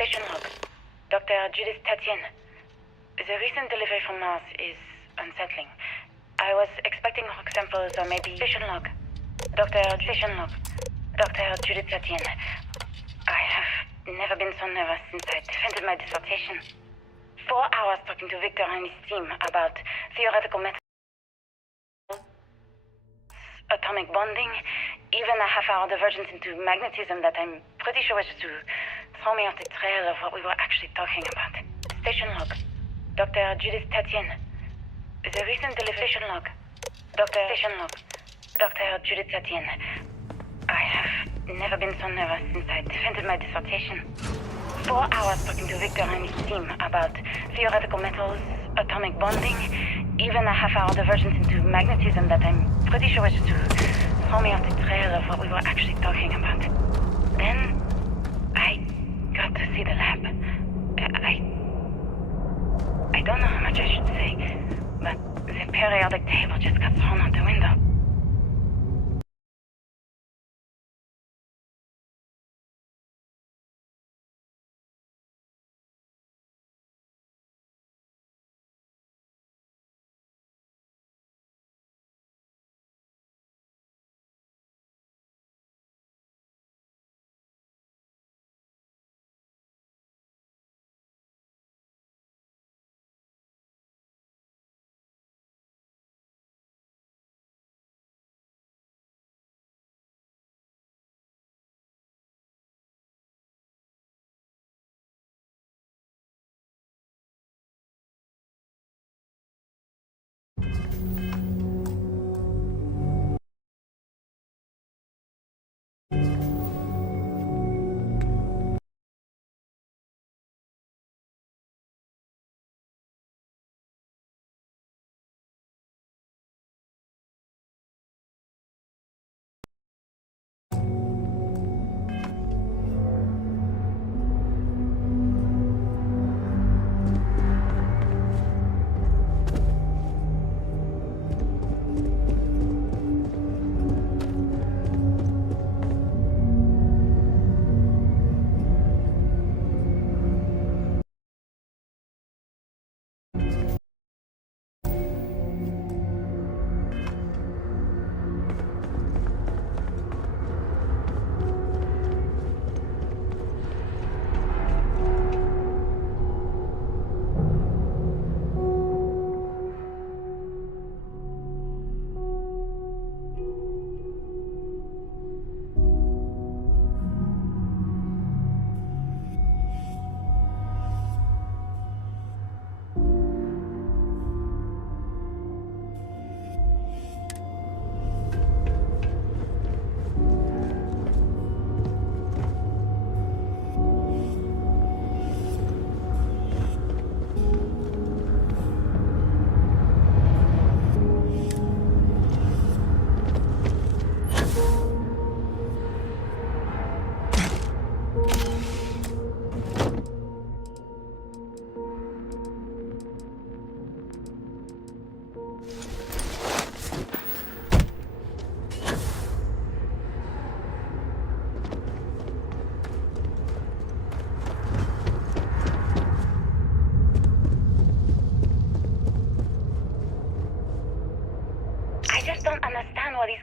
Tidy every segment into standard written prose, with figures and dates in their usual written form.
Station log. Dr. Judith Tatien. The recent delivery from Mars is unsettling. I was expecting rock samples or maybe... Station log. Station log. Dr. Judith Tatien. I have never been so nervous since I defended my dissertation. 4 hours talking to Victor and his team about theoretical methods, atomic bonding, even a half-hour divergence into magnetism that I'm pretty sure was just to throw me off the trail of what we were actually talking about. Station log. Dr. Judith Tatien. The recent delivery... Station log. Station log. Dr. Judith Tatien. I have never been so nervous since I defended my dissertation. 4 hours talking to Victor and his team about theoretical metals, atomic bonding, even a half-hour divergence into magnetism that I'm pretty sure was just to throw me off the trail of what we were actually talking about. Then I got to see the lab. I don't know how much I should say, but the periodic table just got thrown out the window.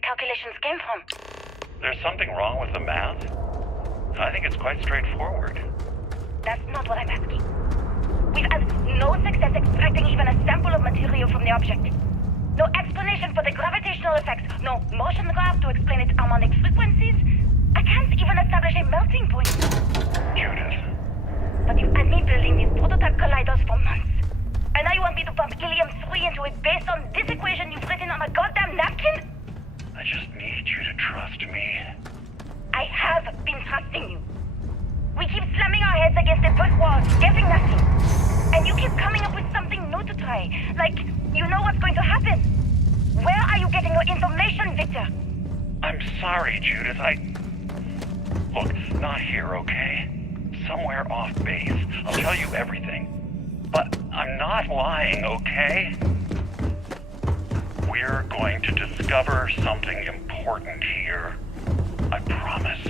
Calculations came from. There's something wrong with the math? I think it's quite straightforward. That's not what I'm asking. We've had no success extracting even a sample of material from the object. No explanation for the gravitational effects. No motion graph to explain its harmonic frequencies. I can't even establish a melting point. Judith. But you've had me building these prototype colliders for months. And now you want me to pump helium-3 into it based on this equation you've written on a goddamn napkin? I just need you to trust me. I have been trusting you. We keep slamming our heads against a brick wall, getting nothing. And you keep coming up with something new to try. Like, you know what's going to happen. Where are you getting your information, Victor? I'm sorry, Judith. Look, not here, okay? Somewhere off base. I'll tell you everything. But I'm not lying, okay? We're going to discover something important here. I promise.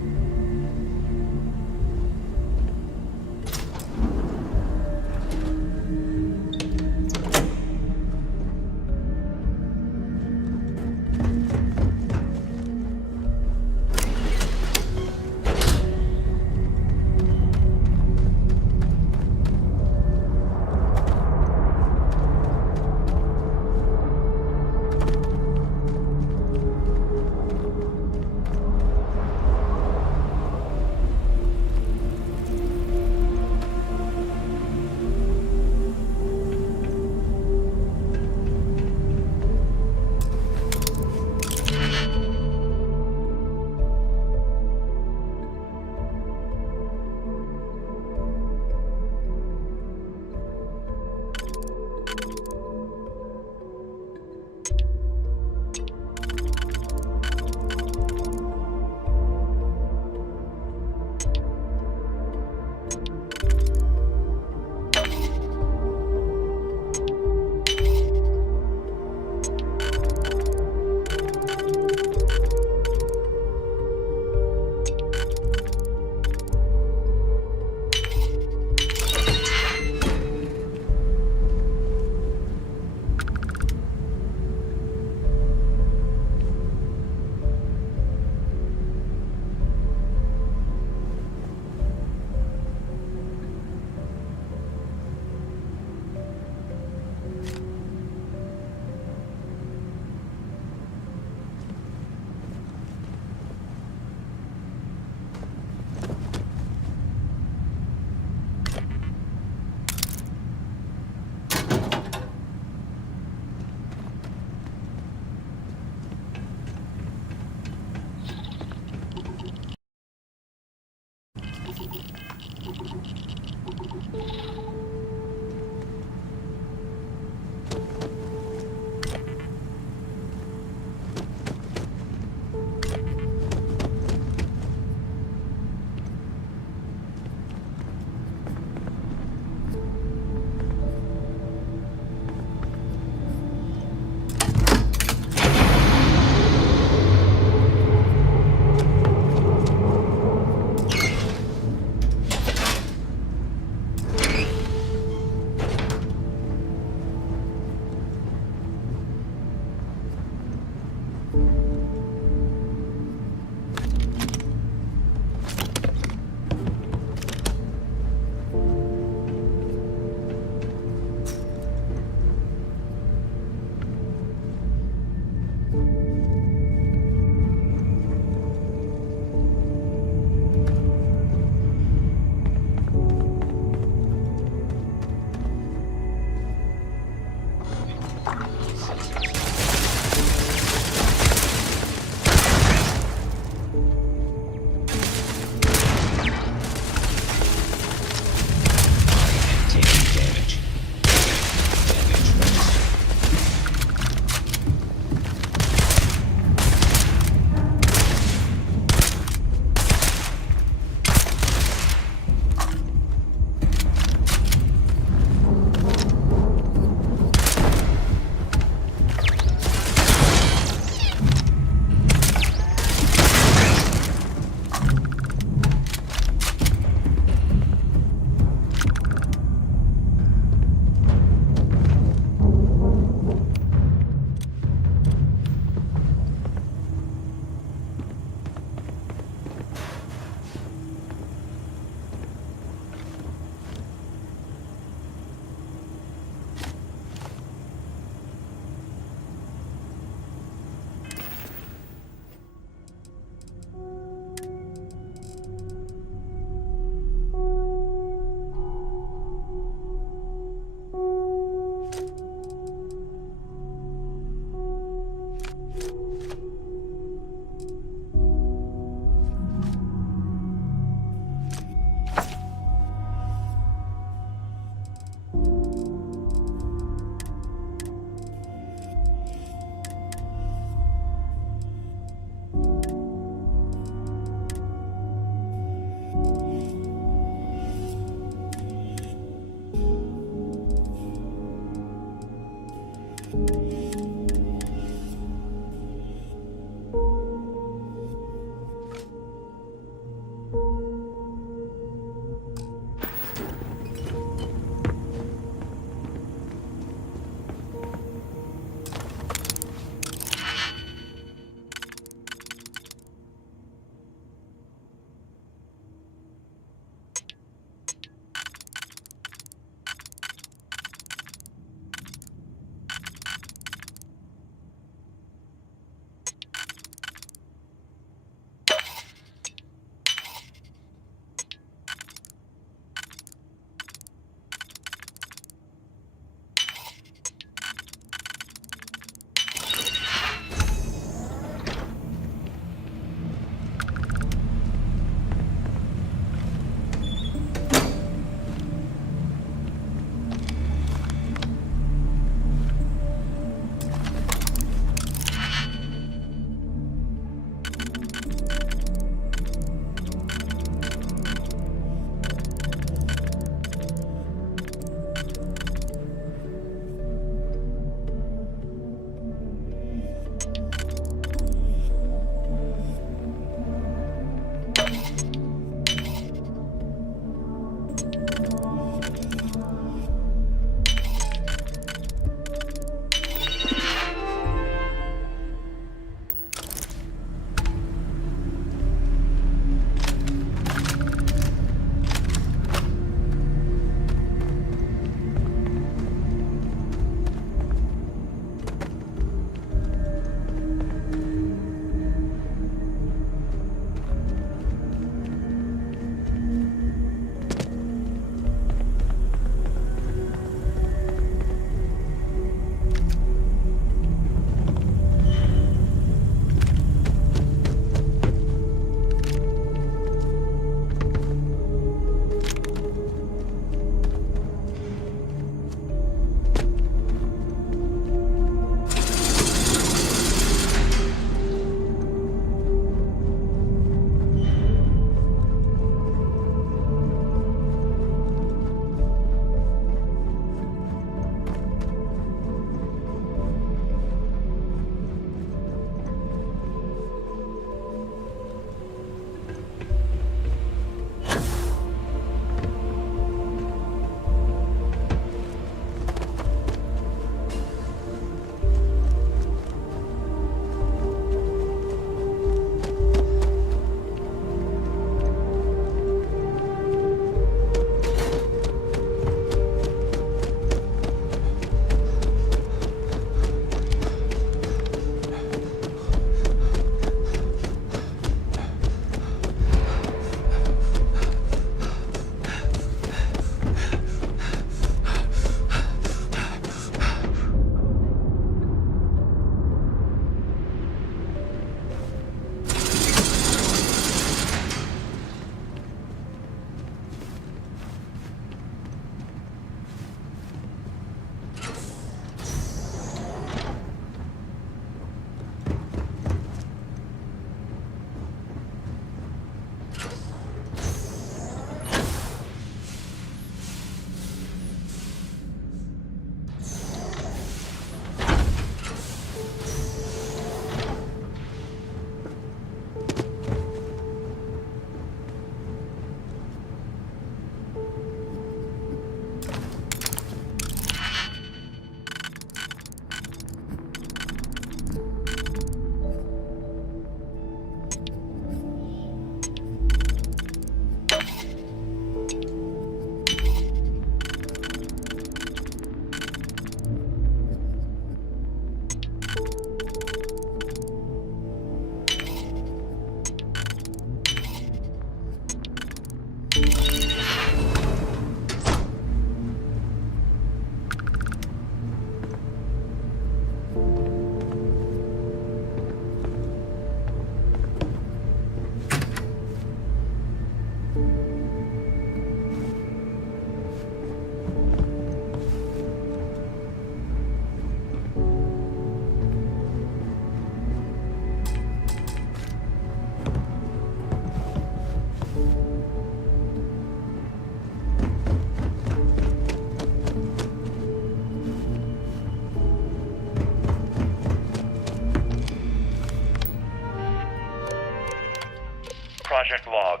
project log?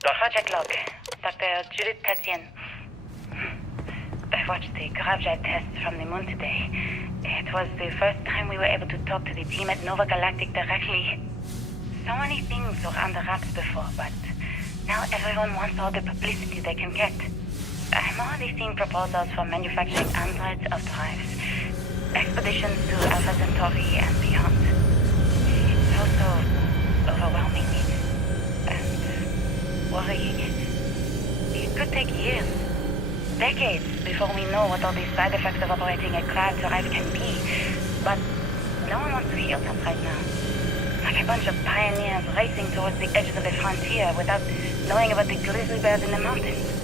Project log. Dr. Judith Tatien. I watched the gravjet tests from the moon today. It was the first time we were able to talk to the team at Nova Galactic directly. So many things were under wraps before, but now everyone wants all the publicity they can get. I'm already seeing proposals for manufacturing androids of drives, expeditions to Alpha Centauri and beyond. It's also overwhelming and worrying. It could take years, decades, before we know what all the side effects of operating a crab drive can be. But no one wants to hear that right now. Like a bunch of pioneers racing towards the edges of the frontier without knowing about the grizzly bears in the mountains.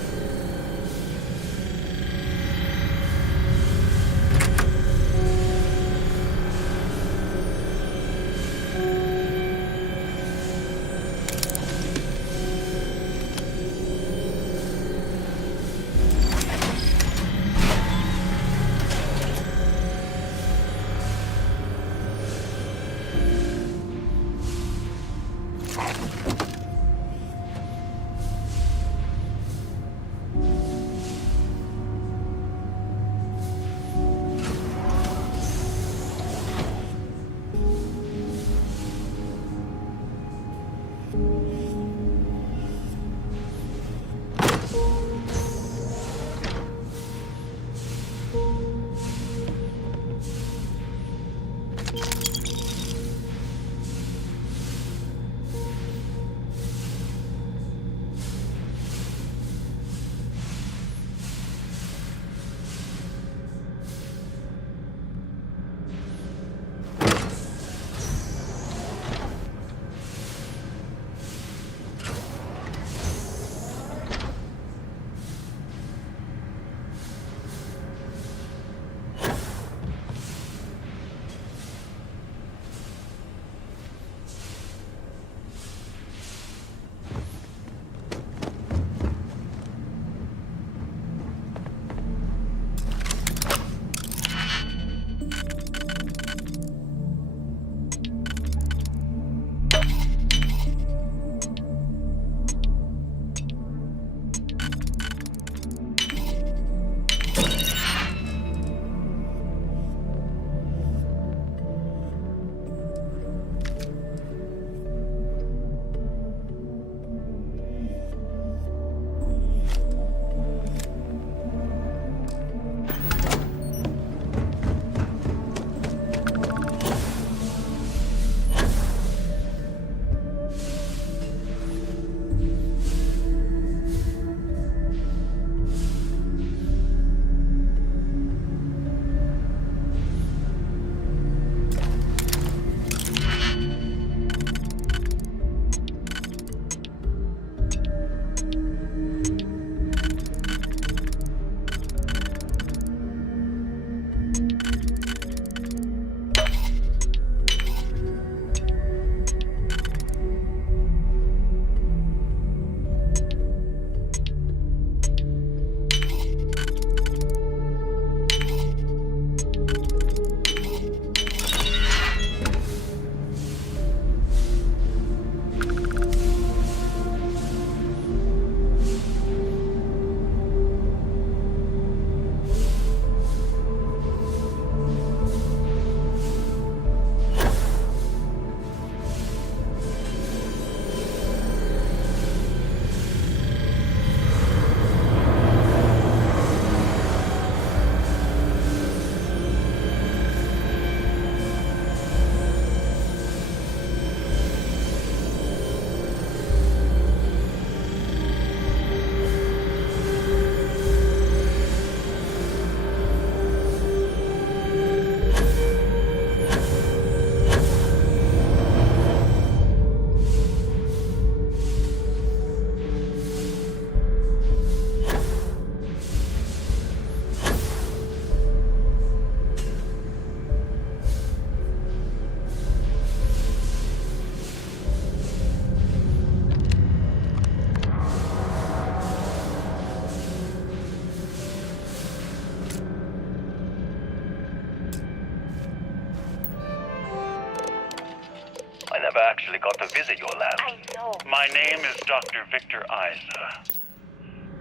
actually got to visit your lab. I know. My name is Dr. Victor Isa.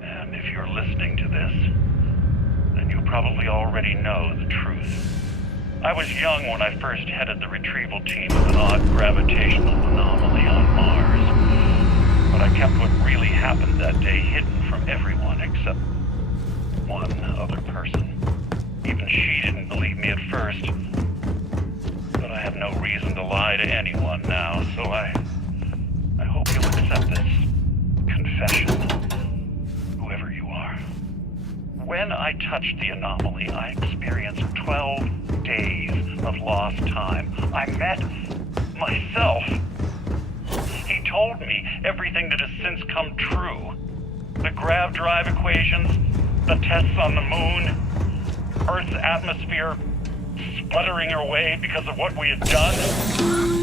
And if you're listening to this, then you probably already know the truth. I was young when I first headed the retrieval team of an odd gravitational anomaly on Mars. But I kept what really happened that day hidden from everyone except one other person. Even she didn't believe me at first. But I have no reason to lie to anyone now, so I hope you'll accept this confession, whoever you are. When I touched the anomaly, I experienced 12 days of lost time. I met myself. He told me everything that has since come true. The grav drive equations, the tests on the moon, Earth's atmosphere sputtering away because of what we had done.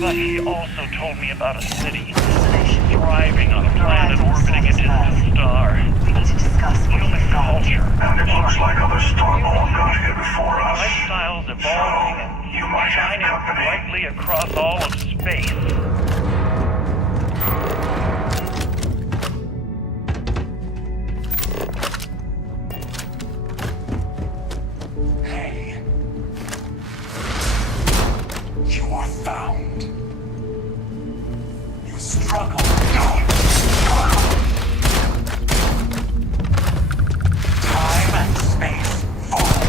But he also told me about a city thriving on a planet orbiting a distant star. We need to discuss Human culture. And it looks like other Starborn got here before us. Lifestyles evolving and You might have shining company. brightly across all of space. Hey. You are found. You struggle. Time and space fall.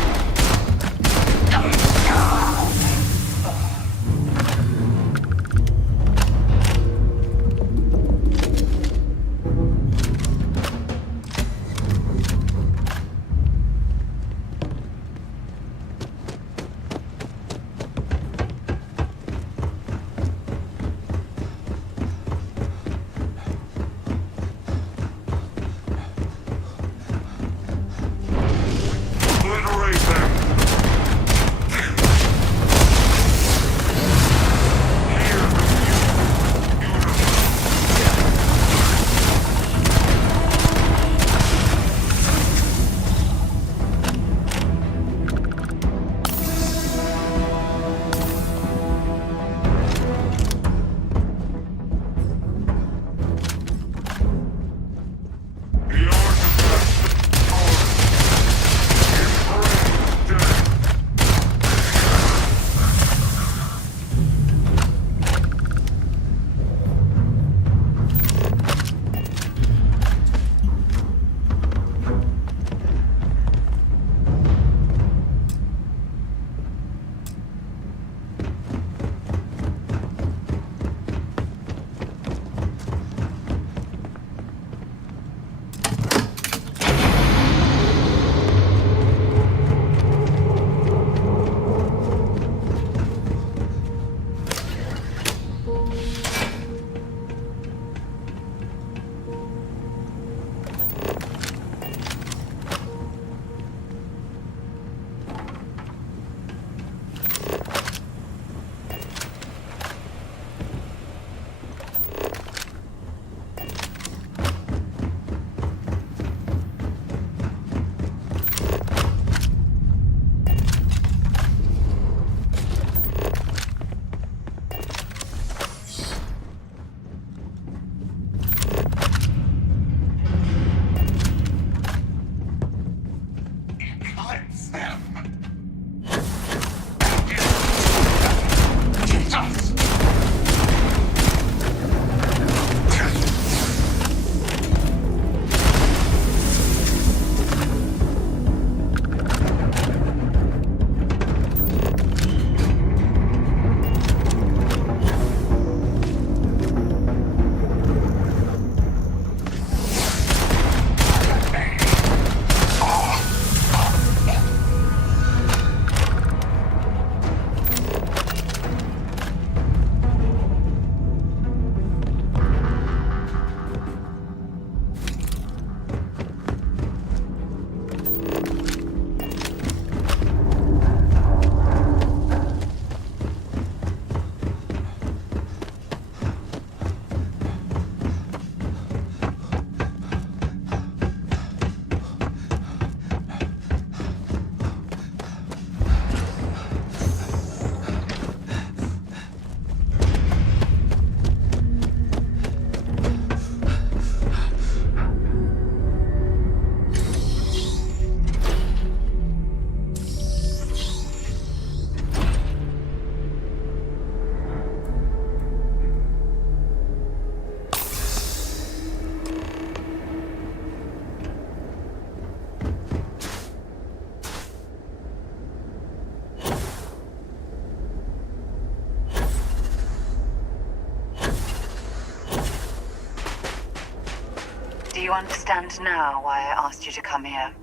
you understand now why I asked you to come here?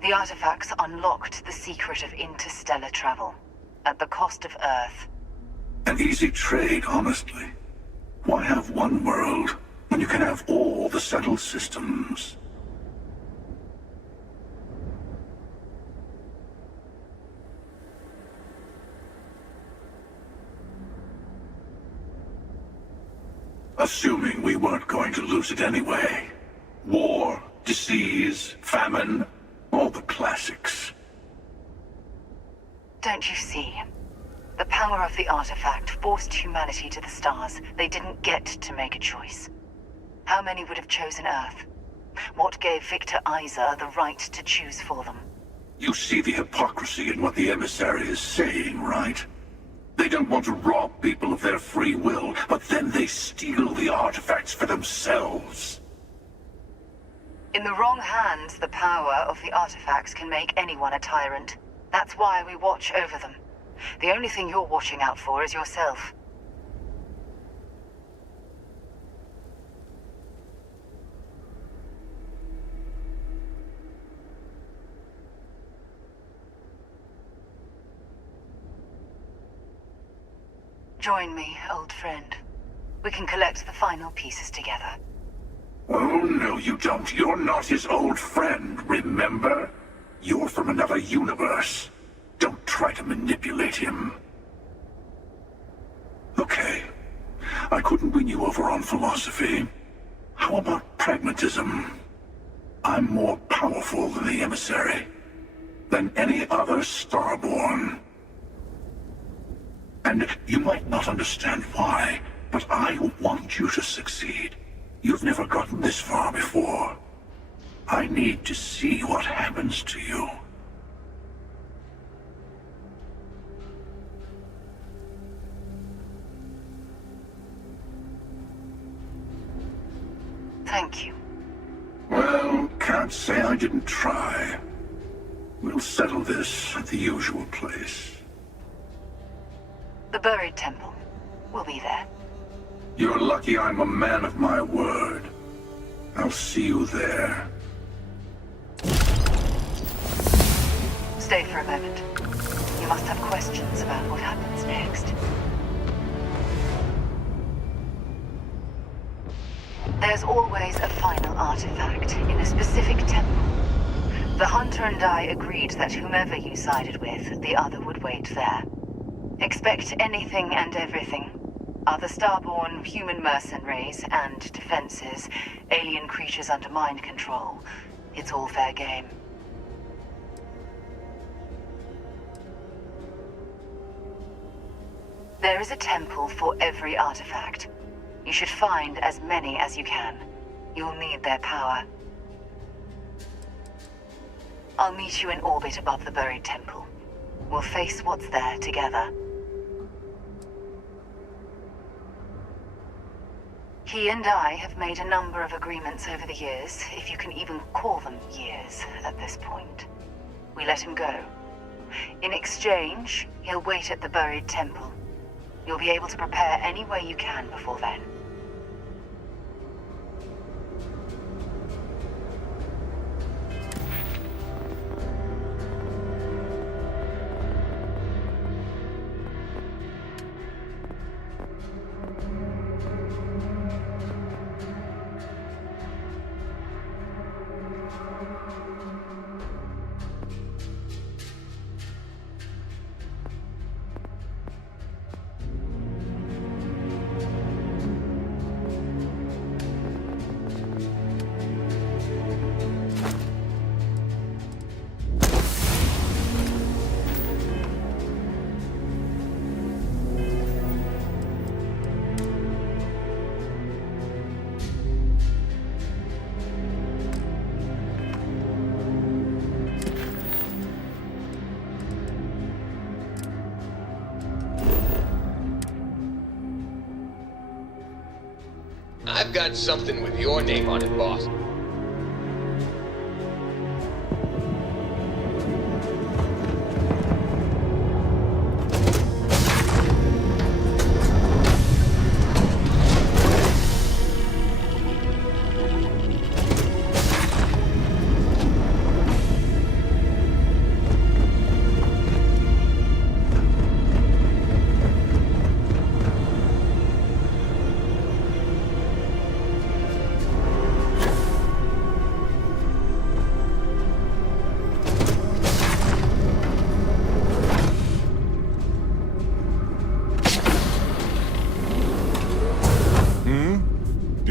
The artifacts unlocked the secret of interstellar travel, at the cost of Earth. An easy trade, honestly. Why have one world when you can have all the settled systems? Assuming we weren't going to lose it anyway. War, disease, famine, all the classics. Don't you see? The power of the artifact forced humanity to the stars. They didn't get to make a choice. How many would have chosen Earth? What gave Victor Isa the right to choose for them? You see the hypocrisy in what the emissary is saying, right? They don't want to rob people of their free will, but then they steal the artifacts for themselves. In the wrong hands, the power of the artifacts can make anyone a tyrant. That's why we watch over them. The only thing you're watching out for is yourself. Join me, old friend. We can collect the final pieces together. Oh, no, you don't. You're not his old friend, remember? You're from another universe. Don't try to manipulate him. Okay. I couldn't win you over on philosophy. How about pragmatism? I'm more powerful than the emissary. Than any other starborn. And you might not understand why, but I want you to succeed. You've never gotten this far before. I need to see what happens to you. Thank you. Well, can't say I didn't try. We'll settle this at the usual place. The buried temple. We'll be there. You're lucky I'm a man of my word. I'll see you there. Stay for a moment. You must have questions about what happens next. There's always a final artifact in a specific temple. The hunter and I agreed that whomever you sided with, the other would wait there. Expect anything and everything. Other starborn, human mercenaries, and defenses, alien creatures under mind control. It's all fair game. There is a temple for every artifact. You should find as many as you can. You'll need their power. I'll meet you in orbit above the buried temple. We'll face what's there together. He and I have made a number of agreements over the years, if you can even call them years at this point. We let him go. In exchange, he'll wait at the buried temple. You'll be able to prepare any way you can before then. I've got something with your name on it, boss.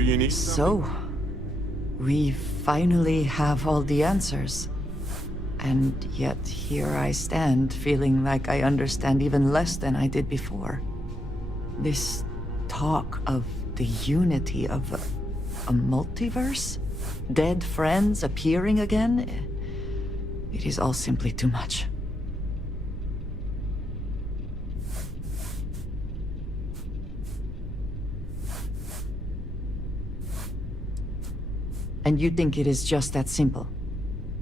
you need something? So, we finally have all the answers. And yet here I stand, feeling like I understand even less than I did before. This talk of the unity of a multiverse? Dead friends appearing again? It is all simply too much. And you think it is just that simple?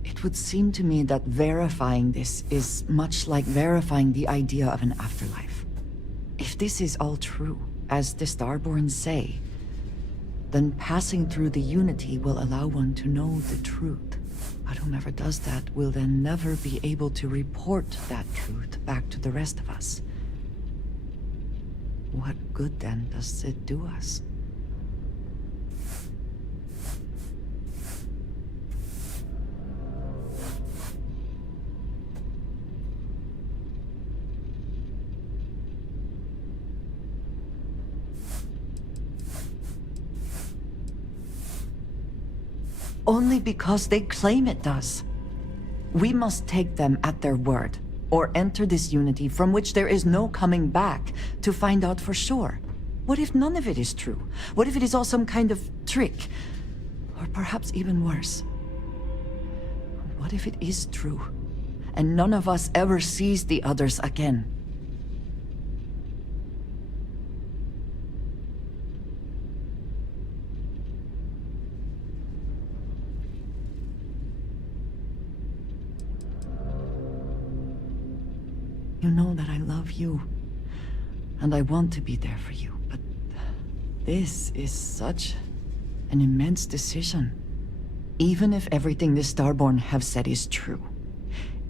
It would seem to me that verifying this is much like verifying the idea of an afterlife. If this is all true, as the Starborn say, then passing through the unity will allow one to know the truth. But whomever does that will then never be able to report that truth back to the rest of us. What good then does it do us? Only because they claim it does. We must take them at their word, or enter this unity from which there is no coming back to find out for sure. What if none of it is true? What if it is all some kind of trick? Or perhaps even worse. What if it is true, and none of us ever sees the others again? You know that I love you, and I want to be there for you, but this is such an immense decision. Even if everything the Starborn have said is true,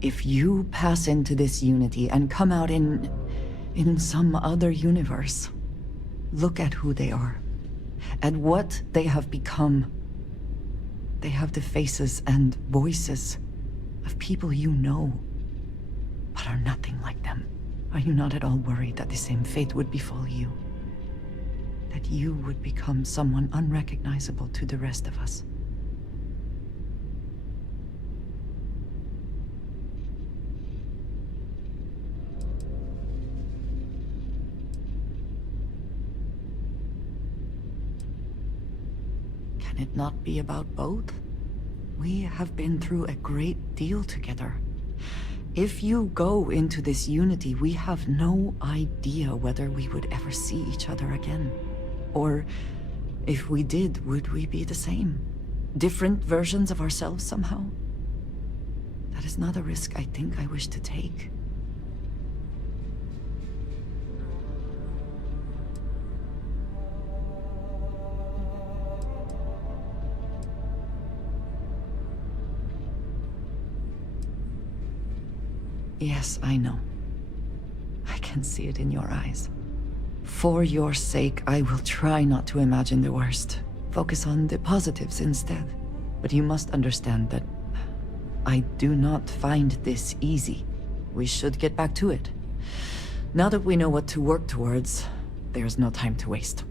if you pass into this unity and come out in some other universe, look at who they are, at what they have become. They have the faces and voices of people you know, but are nothing like them. Are you not at all worried that the same fate would befall you? That you would become someone unrecognizable to the rest of us? Can it not be about both? We have been through a great deal together. If you go into this unity, we have no idea whether we would ever see each other again. Or, if we did, would we be the same? Different versions of ourselves somehow? That is not a risk I think I wish to take. Yes, I know. I can see it in your eyes. For your sake, I will try not to imagine the worst. Focus on the positives instead. But you must understand that I do not find this easy. We should get back to it. Now that we know what to work towards, there's no time to waste.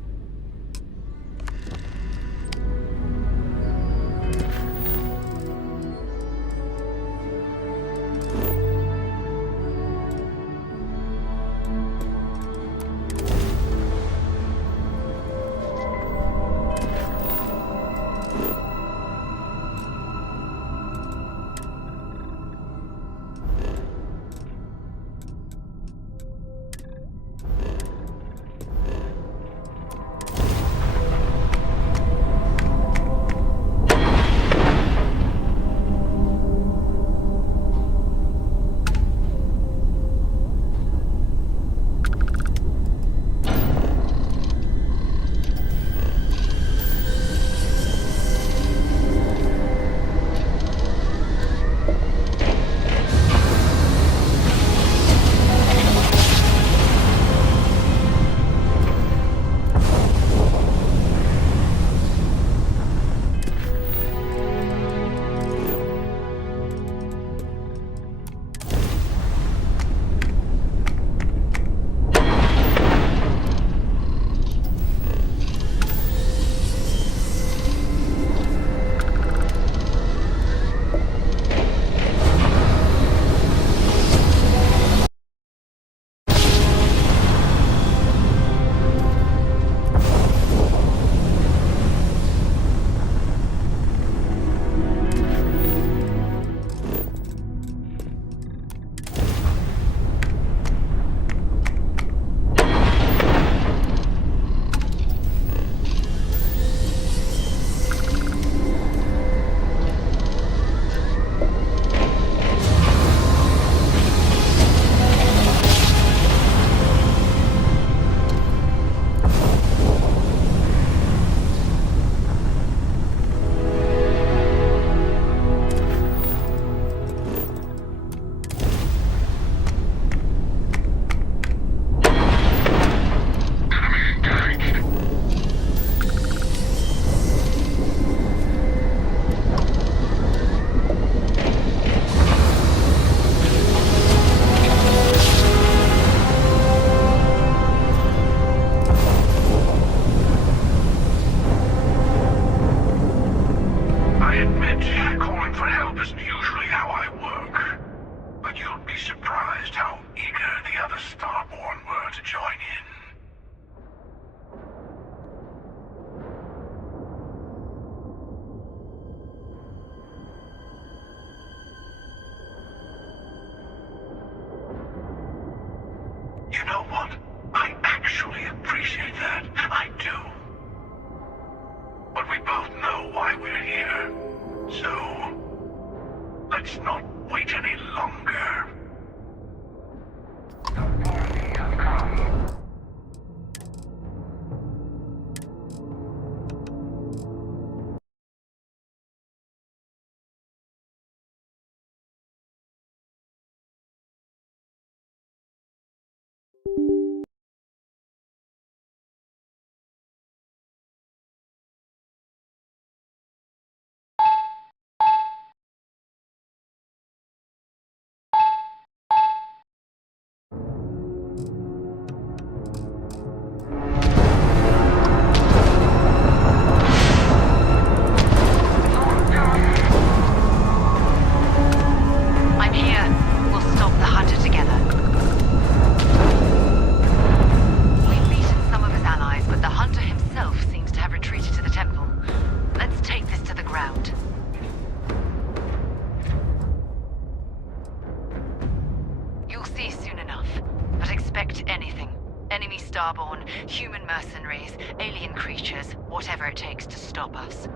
Defenders, whatever it takes to stop us.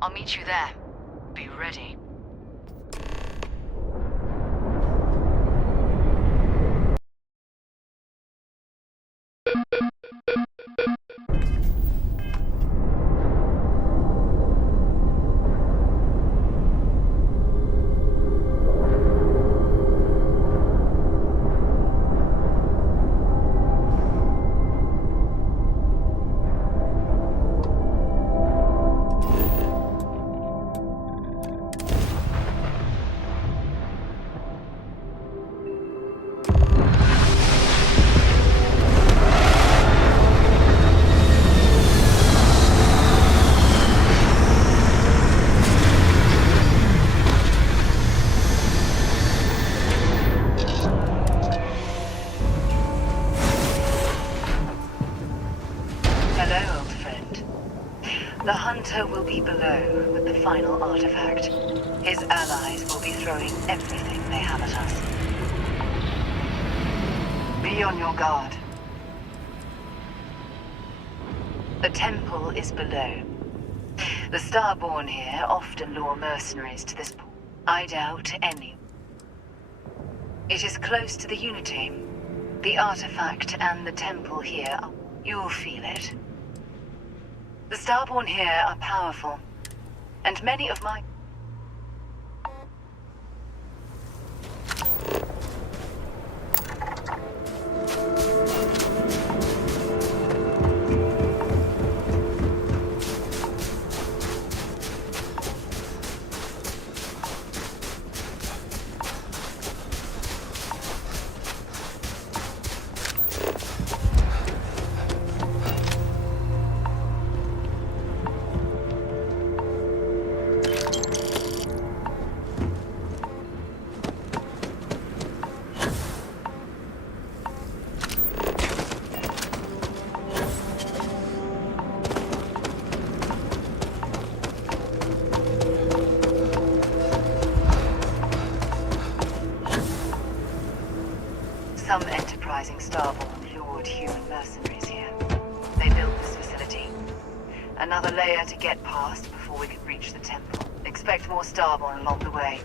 I'll meet you there. Be ready. The hunter will be below with the final artifact. His allies will be throwing everything they have at us. Be on your guard. The temple is below. The Starborn here often lure mercenaries to this point. I doubt any. It is close to the Unity. The artifact and the temple here, you'll feel it. The Starborn here are powerful, and many of my... Some enterprising Starborn lured human mercenaries here. They built this facility. Another layer to get past before we could reach the temple. Expect more Starborn along the way.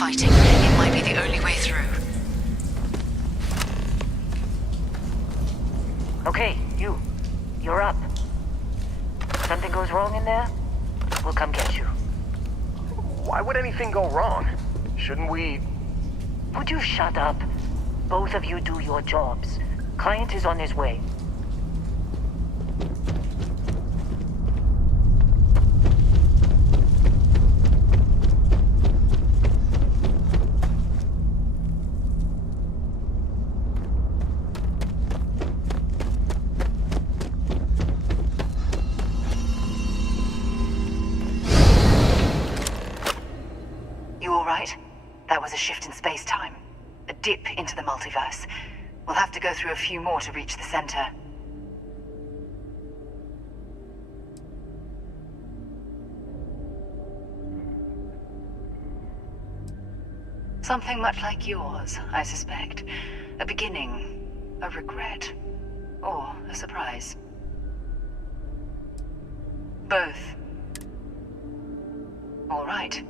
fighting. It might be the only way through. Okay, you're up. Something goes wrong in there, we'll come get you. Why would anything go wrong? Shouldn't we... Would you shut up? Both of you do your jobs. Client is on his way. That was a shift in space-time. A dip into the multiverse. We'll have to go through a few more to reach the center. Something much like yours, I suspect. A beginning, a regret, or a surprise. Both. All right.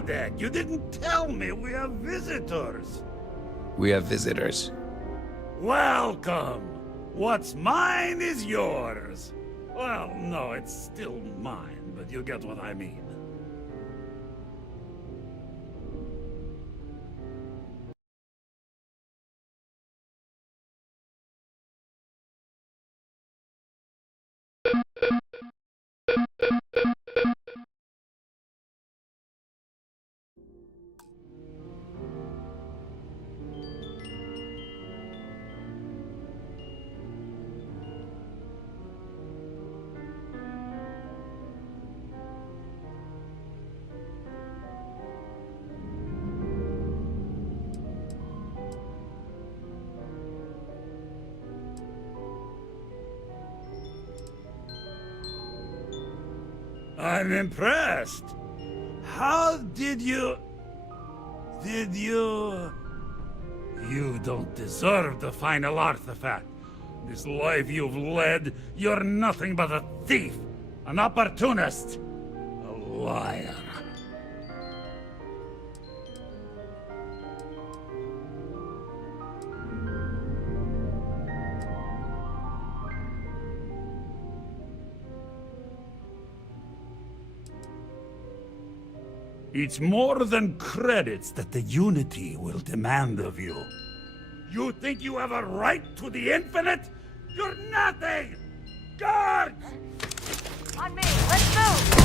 Radek, you didn't tell me we have visitors. We have visitors. Welcome. What's mine is yours. Well, no, it's still mine, but you get what I mean. I'm impressed. How did you... You don't deserve the final artifact. This life you've led, you're nothing but a thief, an opportunist, a liar. It's more than credits that the Unity will demand of you. You think you have a right to the infinite? You're nothing! Guards! On me, let's move!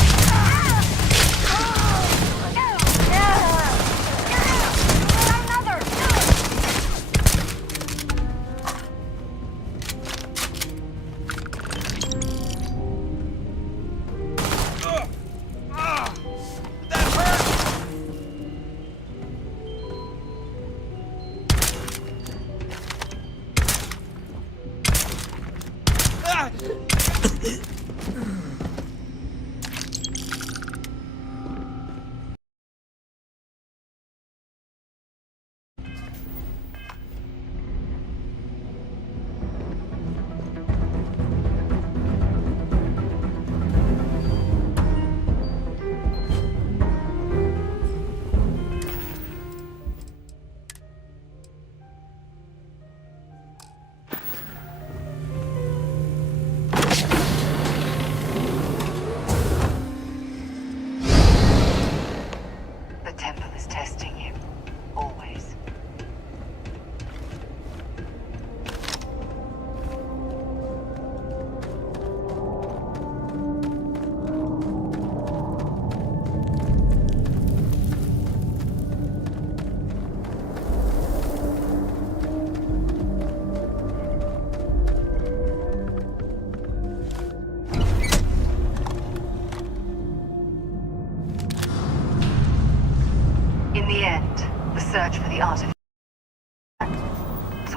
In the end, the search for the artifact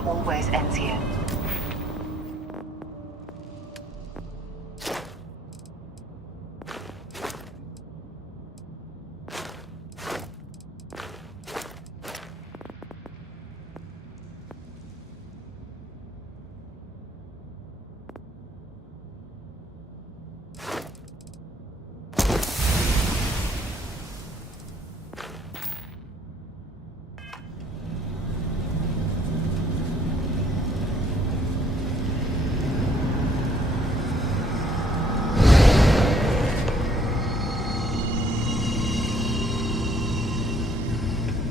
always ends here.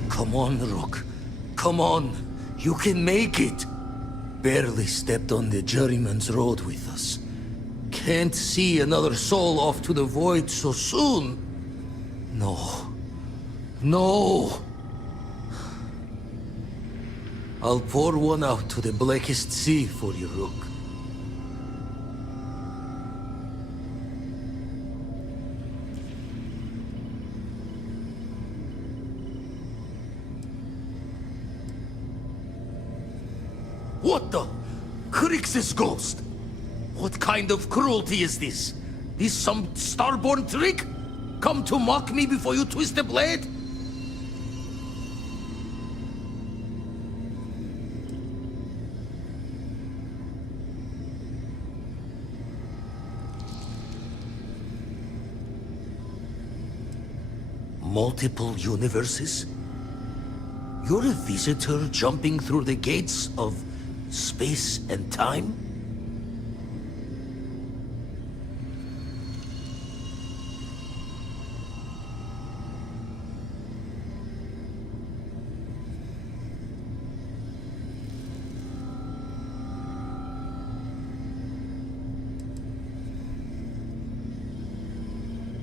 Come on, Rook. Come on. You can make it. Barely stepped on the juryman's road with us. Can't see another soul off to the void so soon. No. No. I'll pour one out to the blackest sea for you, Rook. What the? Crix's ghost? What kind of cruelty is this? This some starborn trick? Come to mock me before you twist the blade? multiple universes? You're a visitor jumping through the gates of space and time?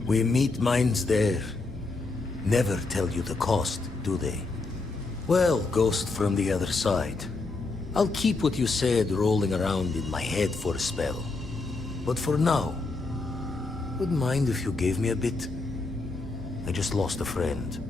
We meet minds there. Never tell you the cost, do they? Well, ghost from the other side. I'll keep what you said rolling around in my head for a spell. But for now, wouldn't mind if you gave me a bit. I just lost a friend.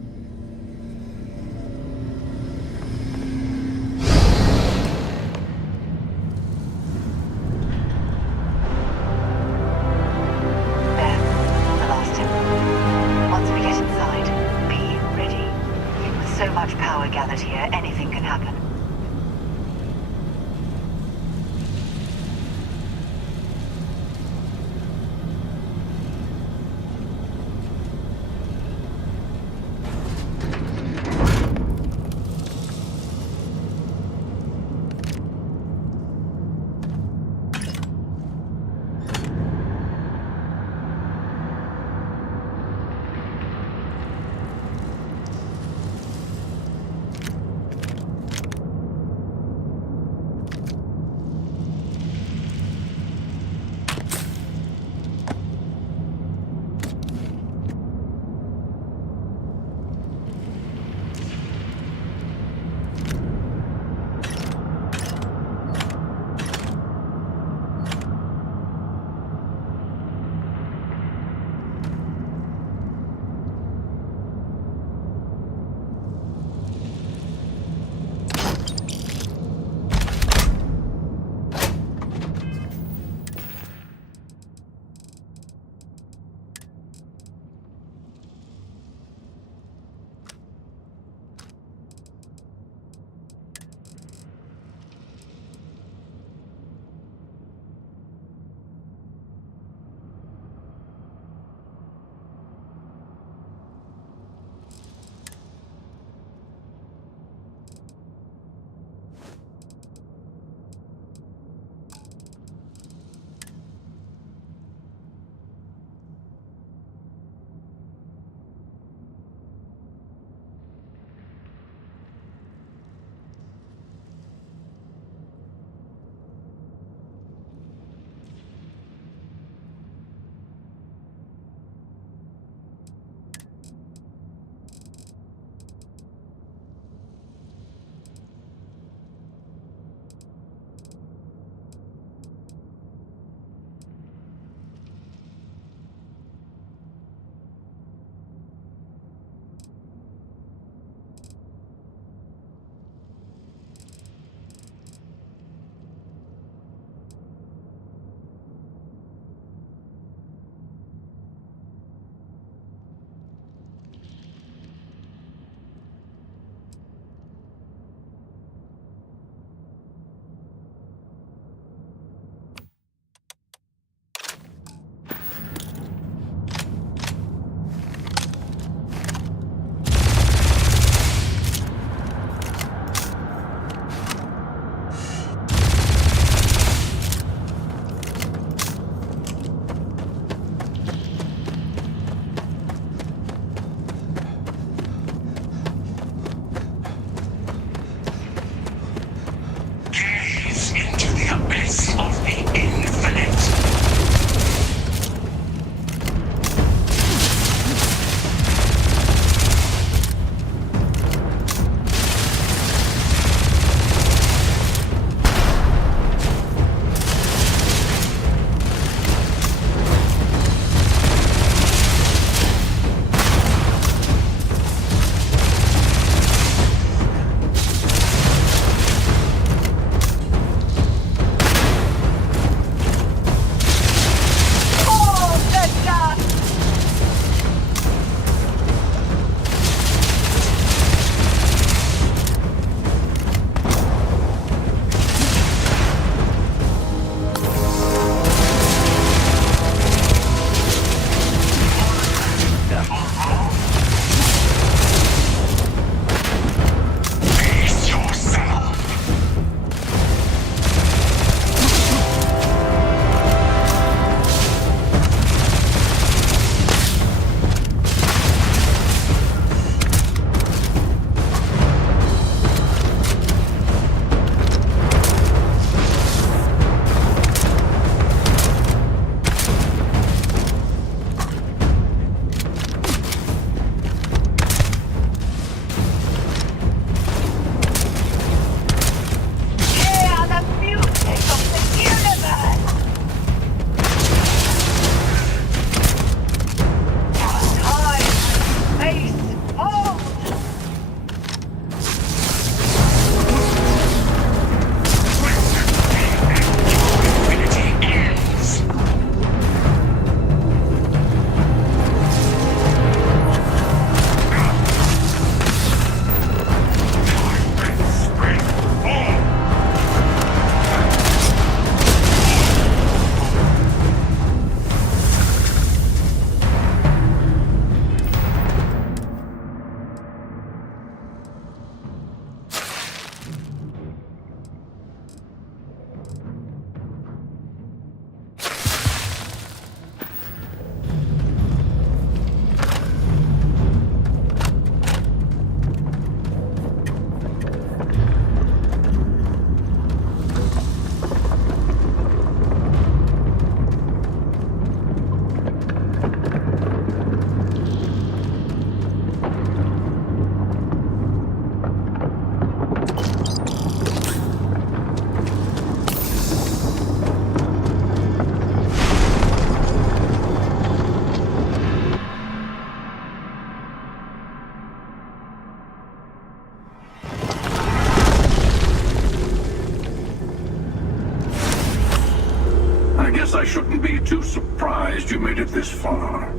guess I shouldn't be too surprised you made it this far.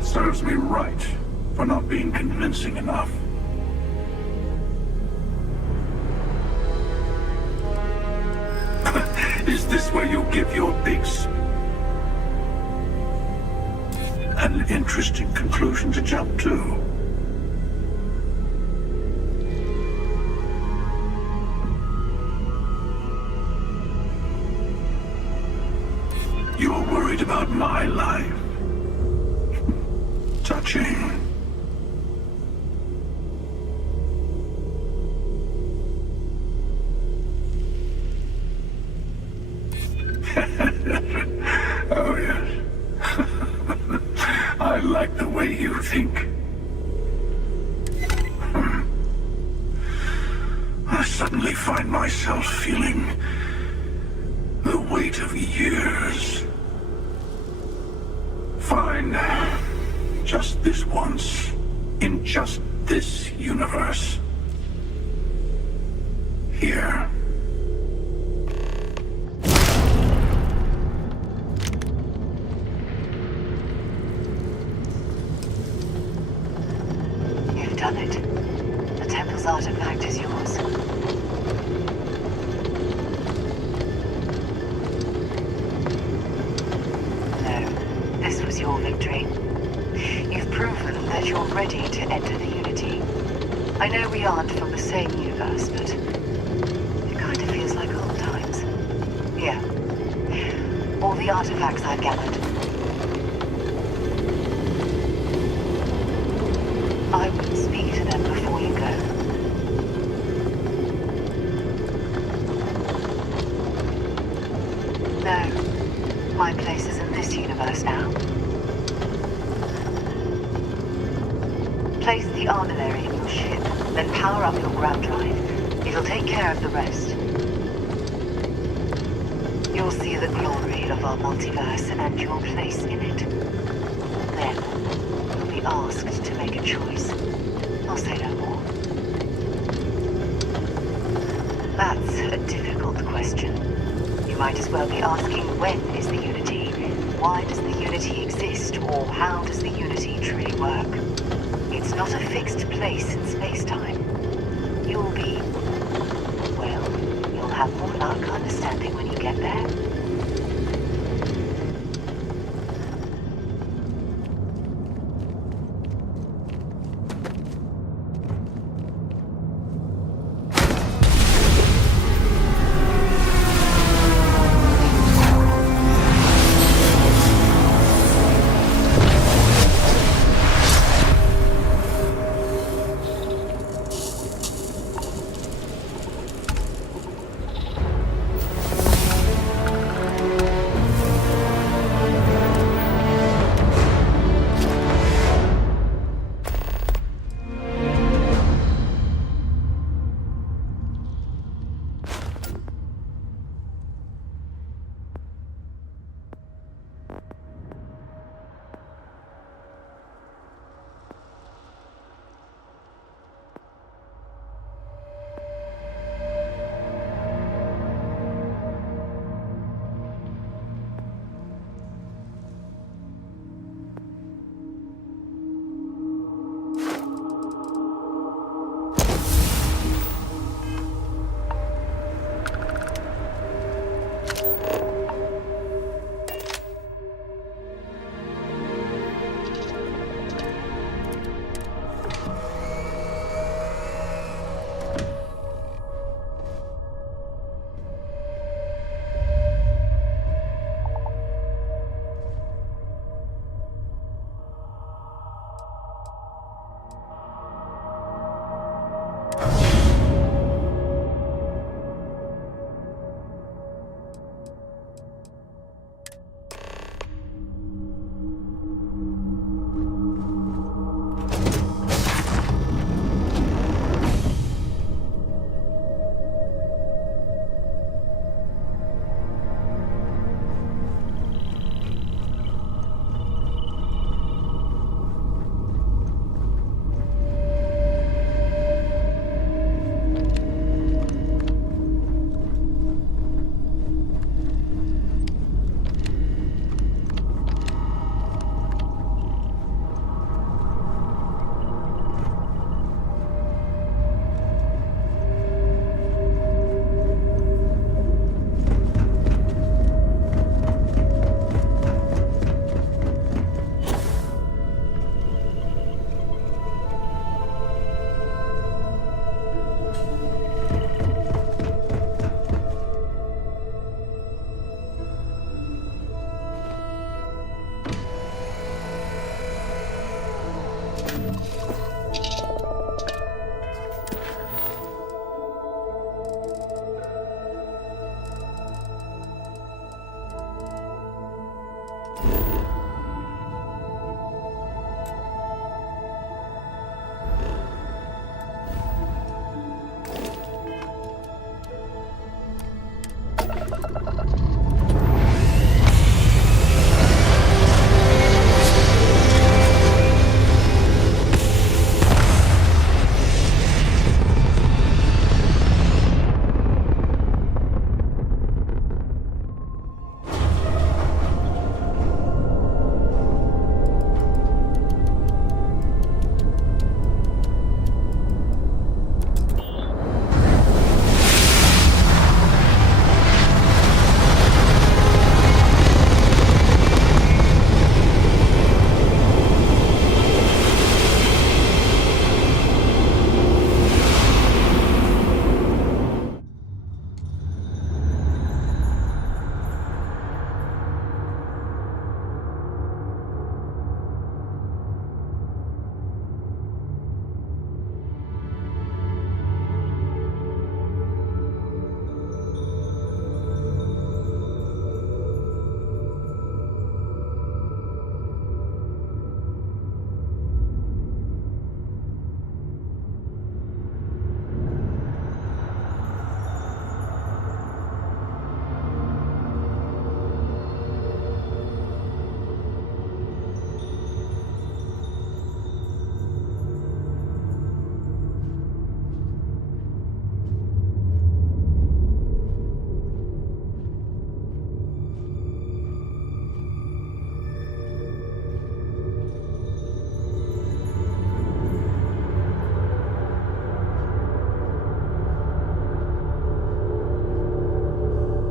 Serves me right for not being convincing enough. Is this where you give your big an interesting conclusion to jump to. You're worried about my life. Touching. Oh, yes. I like the way you think. I suddenly find myself feeling the weight of years. Fine. Just this once. In just this universe. Here. You've done it. The temple's artifact is yours. No, this was your victory. You've proven that you're ready to enter the Unity. I know we aren't from the same universe, but it kind of feels like old times. Yeah. All the artifacts I've gathered. I would speak to them before you go. No. My place is in this universe now. Place the armillary in your ship, then power up your grab drive. It'll take care of the rest. You'll see the glory of our multiverse and your place in it. Then, you'll be asked to make a choice. I'll say no more. That's a difficult question. You might as well be asking when is the Unity, why does the Unity exist, or how does the Unity truly work? It's not a fixed place in space-time. You'll be... well, you'll have more luck understanding when you get there.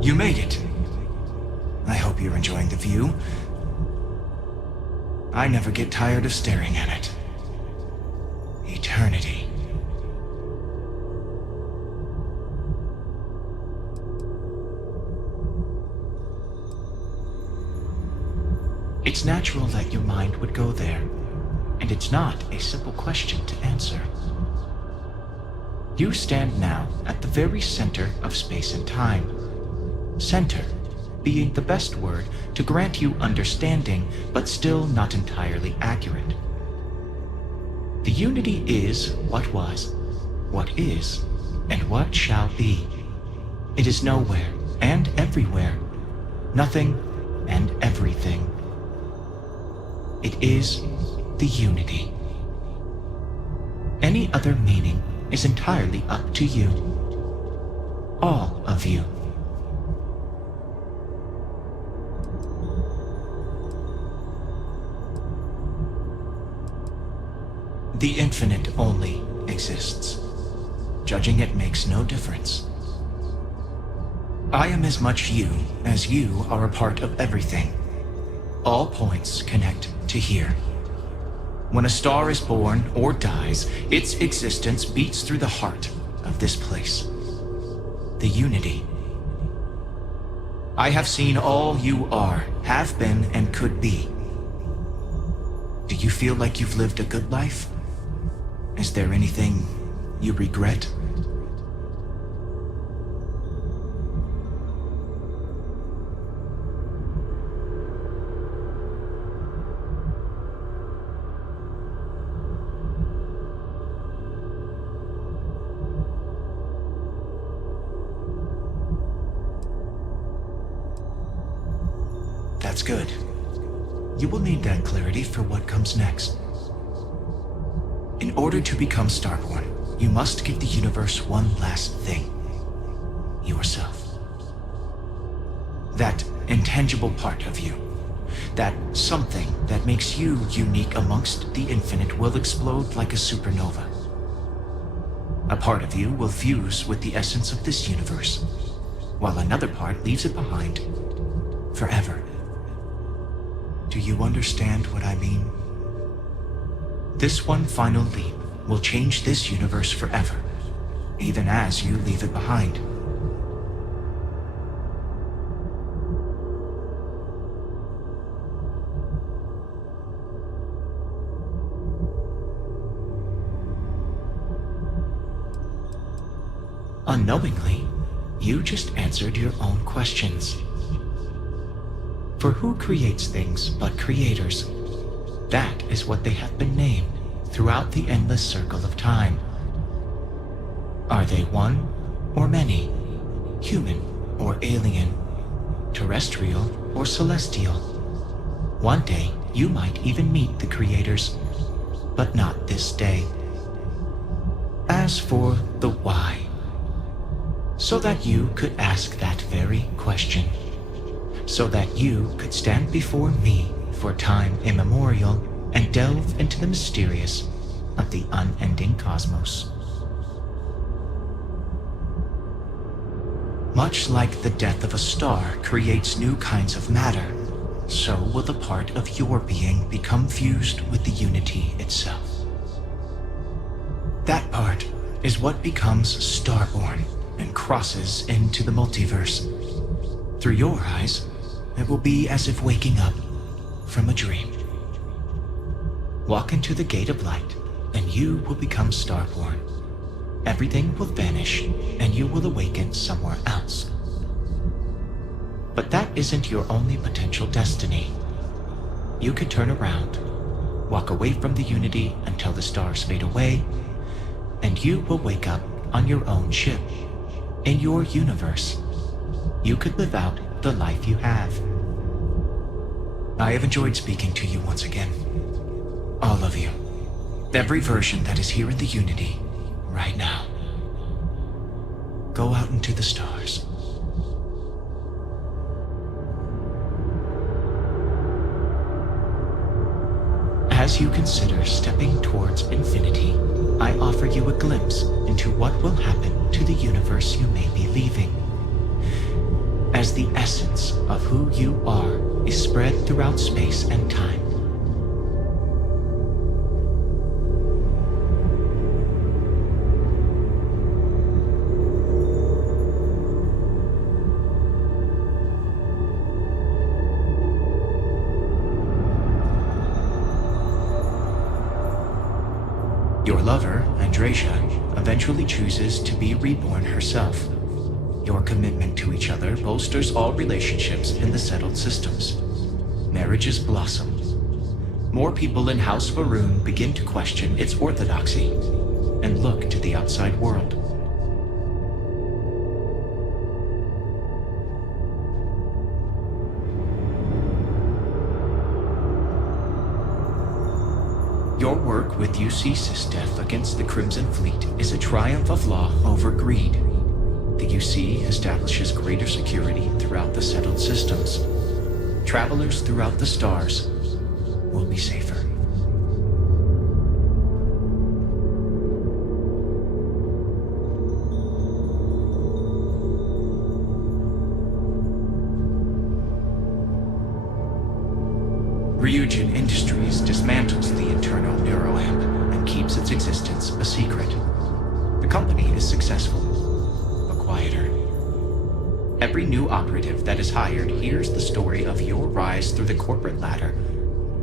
You made it. I hope you're enjoying the view. I never get tired of staring at it. Eternity. It's natural that your mind would go there, and it's not a simple question to answer. You stand now at the very center of space and time. Center being the best word to grant you understanding, but still not entirely accurate. The unity is what was, what is, and what shall be. It is nowhere and everywhere, nothing and everything. It is the unity. Any other meaning is entirely up to you. All of you. The infinite only exists. Judging it makes no difference. I am as much you as you are a part of everything. All points connect to here. When a star is born or dies, its existence beats through the heart of this place. The unity. I have seen all you are, have been, and could be. Do you feel like you've lived a good life? Is there anything you regret? That's good. You will need that clarity for what comes next. In order to become Starborn, you must give the universe one last thing. Yourself. That intangible part of you. That something that makes you unique amongst the infinite will explode like a supernova. A part of you will fuse with the essence of this universe, while another part leaves it behind forever. Do you understand what I mean? This one final leap will change this universe forever, even as you leave it behind. Unknowingly, you just answered your own questions. For who creates things but creators? That is what they have been named throughout the endless circle of time. Are they one or many? Human or alien? Terrestrial or celestial? One day you might even meet the creators, but not this day. As for the why, so that you could ask that very question. So that you could stand before me for time immemorial and delve into the mysterious of the unending cosmos. Much like the death of a star creates new kinds of matter, so will the part of your being become fused with the unity itself. That part is what becomes Starborn and crosses into the multiverse. Through your eyes, it will be as if waking up from a dream. Walk into the gate of light, and you will become Starborn. Everything will vanish, and you will awaken somewhere else. But that isn't your only potential destiny. You could turn around, walk away from the unity until the stars fade away, and you will wake up on your own ship, in your universe. You could live out the life you have. I have enjoyed speaking to you once again. All of you. Every version that is here in the Unity, right now. Go out into the stars. As you consider stepping towards infinity, I offer you a glimpse into what will happen to the universe you may be leaving. as the essence of who you are is spread throughout space and time. Your lover, Andrasia, eventually chooses to be reborn herself. Your commitment to each other bolsters all relationships in the settled systems. Marriages blossom. More people in House Varun begin to question its orthodoxy and look to the outside world. Your work with UC Sistef against the Crimson Fleet is a triumph of law over greed. The UC establishes greater security throughout the settled systems. Travelers throughout the stars will be safer. Ryujin Industries dismantles the internal neuroamp and keeps its existence a secret. The company is successful, but quieter. Every new operative that is hired hears the story of your rise through the corporate ladder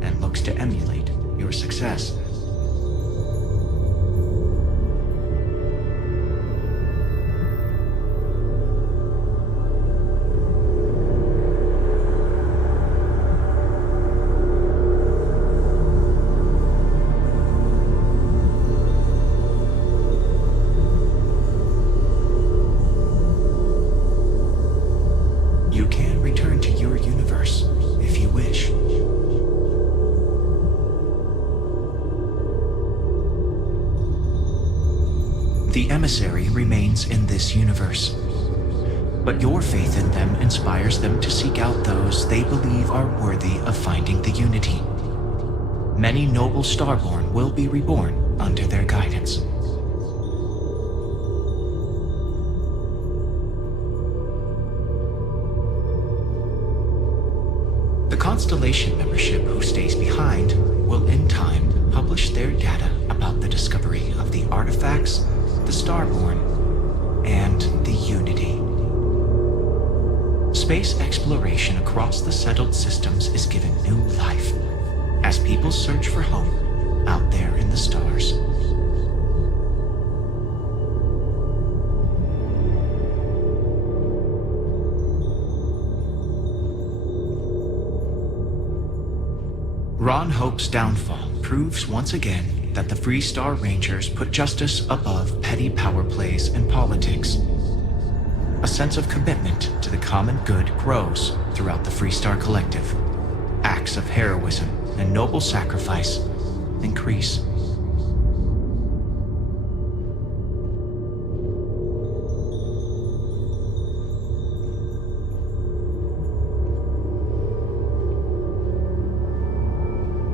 and looks to emulate your success. The emissary remains in this universe, but your faith in them inspires them to seek out those they believe are worthy of finding the unity. Many noble Starborn will be reborn under their guidance. The Constellation membership who stays behind will in time publish their data about the discovery of the artifacts, the Starborn, and the Unity. Space exploration across the settled systems is given new life as people search for home out there in the stars. Ron Hope's downfall proves once again that the Free Star Rangers put justice above petty power plays and politics. A sense of commitment to the common good grows throughout the Free Star Collective. Acts of heroism and noble sacrifice increase.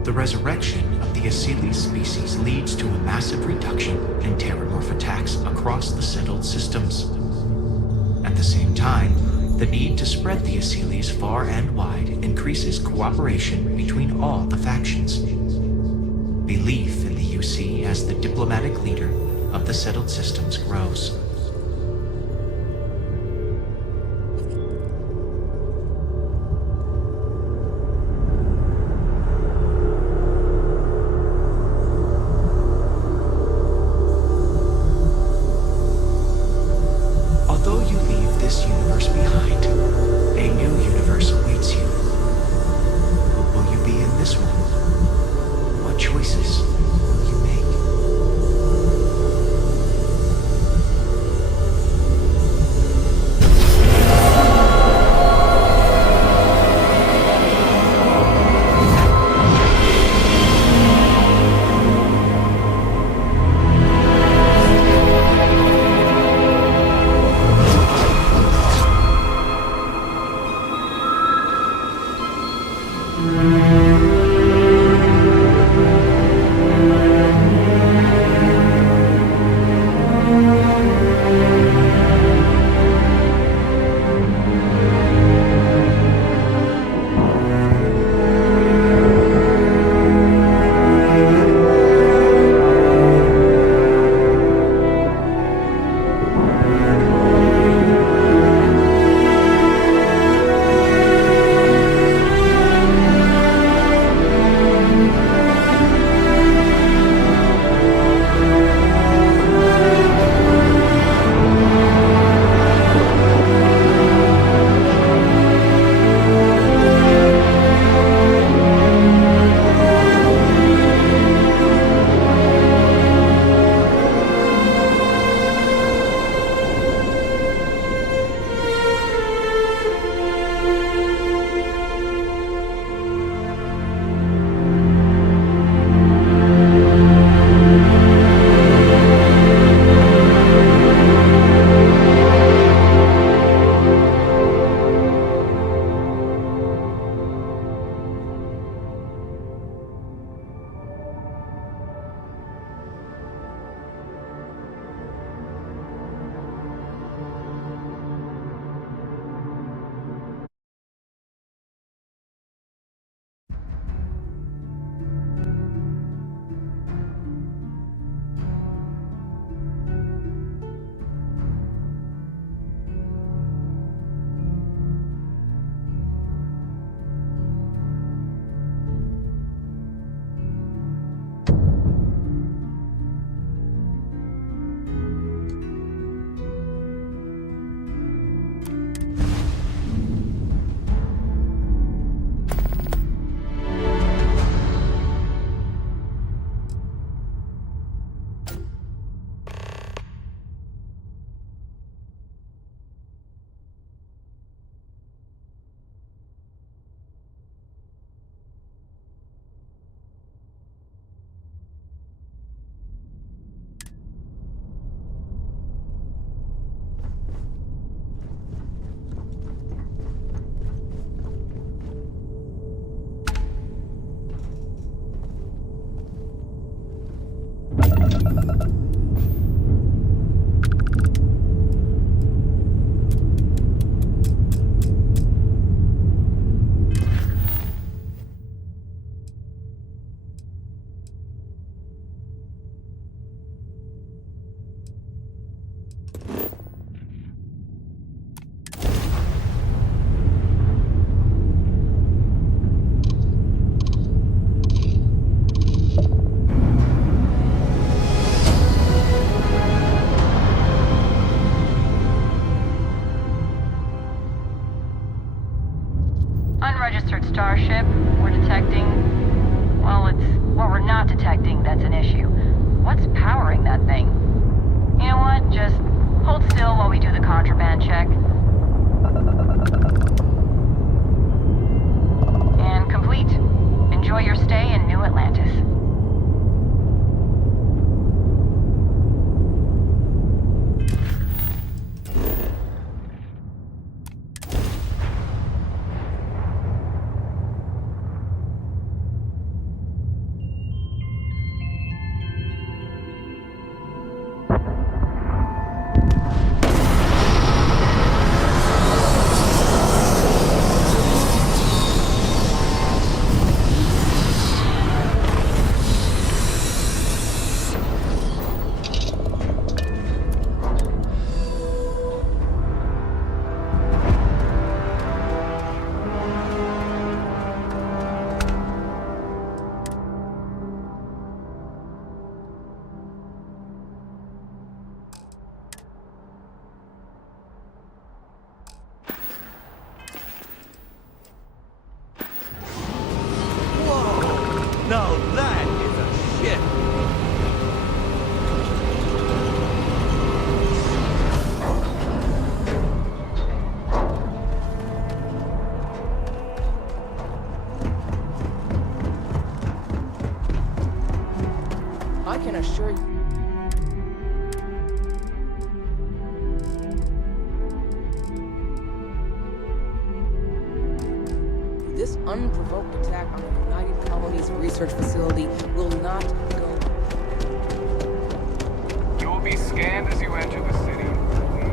The resurrection of the Asili species leads to a massive reduction in terramorph attacks across the settled systems. At the same time, the need to spread the Asilis far and wide increases cooperation between all the factions. Belief in the UC as the diplomatic leader of the settled systems grows. registered starship. We're detecting... Well, we're not detecting that's an issue. What's powering that thing? You know what? Just hold still while we do the contraband check. And complete. Enjoy your stay in New Atlantis. Now that is a ship! I can assure you... This unprovoked attack on the United Colonies Research Facility will not go. You will be scanned as you enter the city. Okay.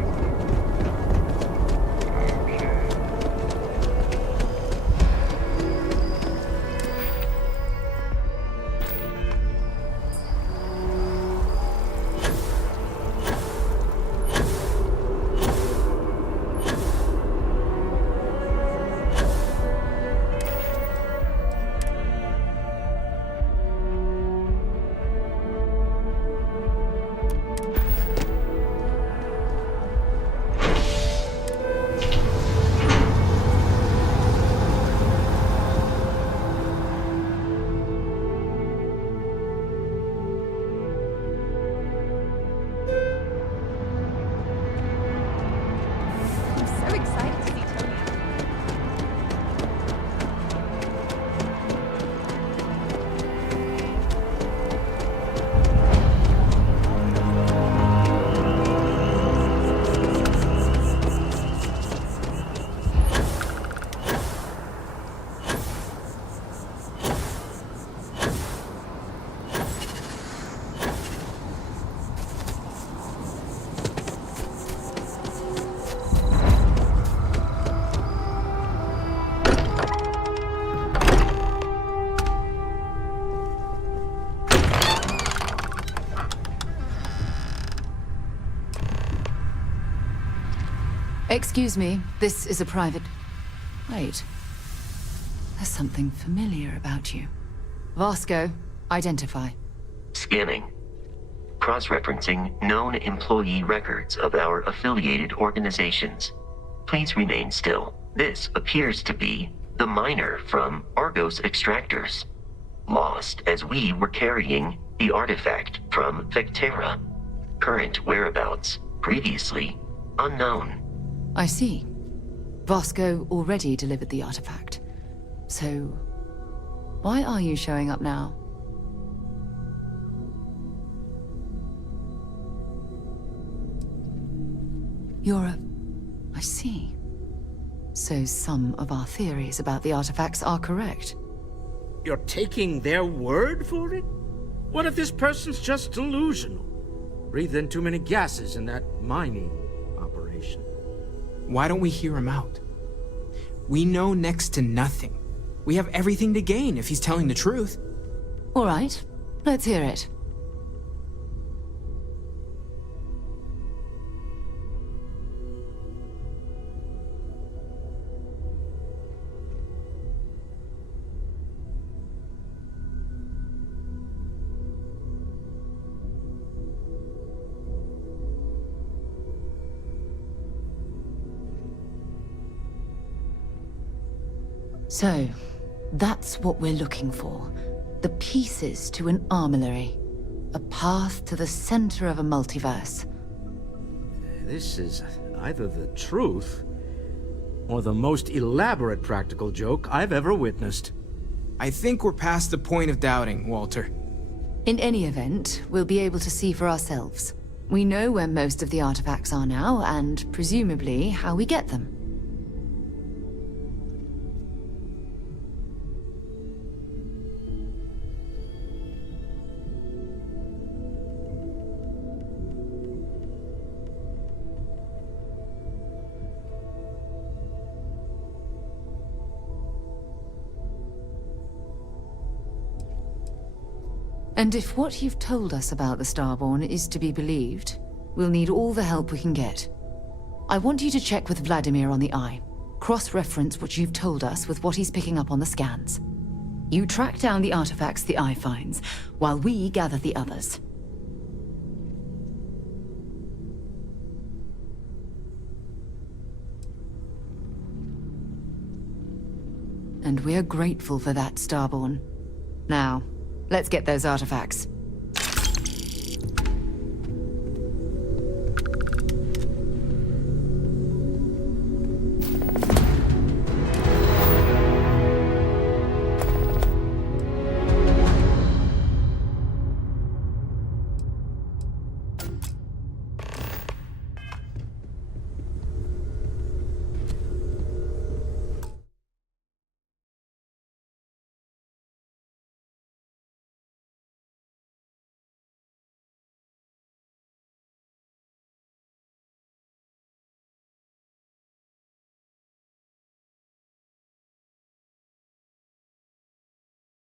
Excuse me, this is a private... Wait. There's something familiar about you. Vasco, identify. Scanning. Cross-referencing known employee records of our affiliated organizations. Please remain still. This appears to be the miner from Argos Extractors. Lost as we were carrying the artifact from Vectera. Current whereabouts, previously unknown. I see. Vasco already delivered the artifact. So, why are you showing up now? I see. So some of our theories about the artifacts are correct. You're taking their word for it? What if this person's just delusional? Breathed in too many gases in that mining operation. Why don't we hear him out? We know next to nothing. We have everything to gain if he's telling the truth. All right, let's hear it. So, that's what we're looking for. The pieces to an armillary. A path to the center of a multiverse. This is either the truth, or the most elaborate practical joke I've ever witnessed. I think we're past the point of doubting, Walter. In any event, we'll be able to see for ourselves. We know where most of the artifacts are now, and presumably how we get them. And if what you've told us about the Starborn is to be believed, we'll need all the help we can get. I want you to check with Vladimir on the Eye. Cross-reference what you've told us with what he's picking up on the scans. You track down the artifacts the Eye finds, while we gather the others. And we're grateful for that, Starborn. Now, let's get those artifacts.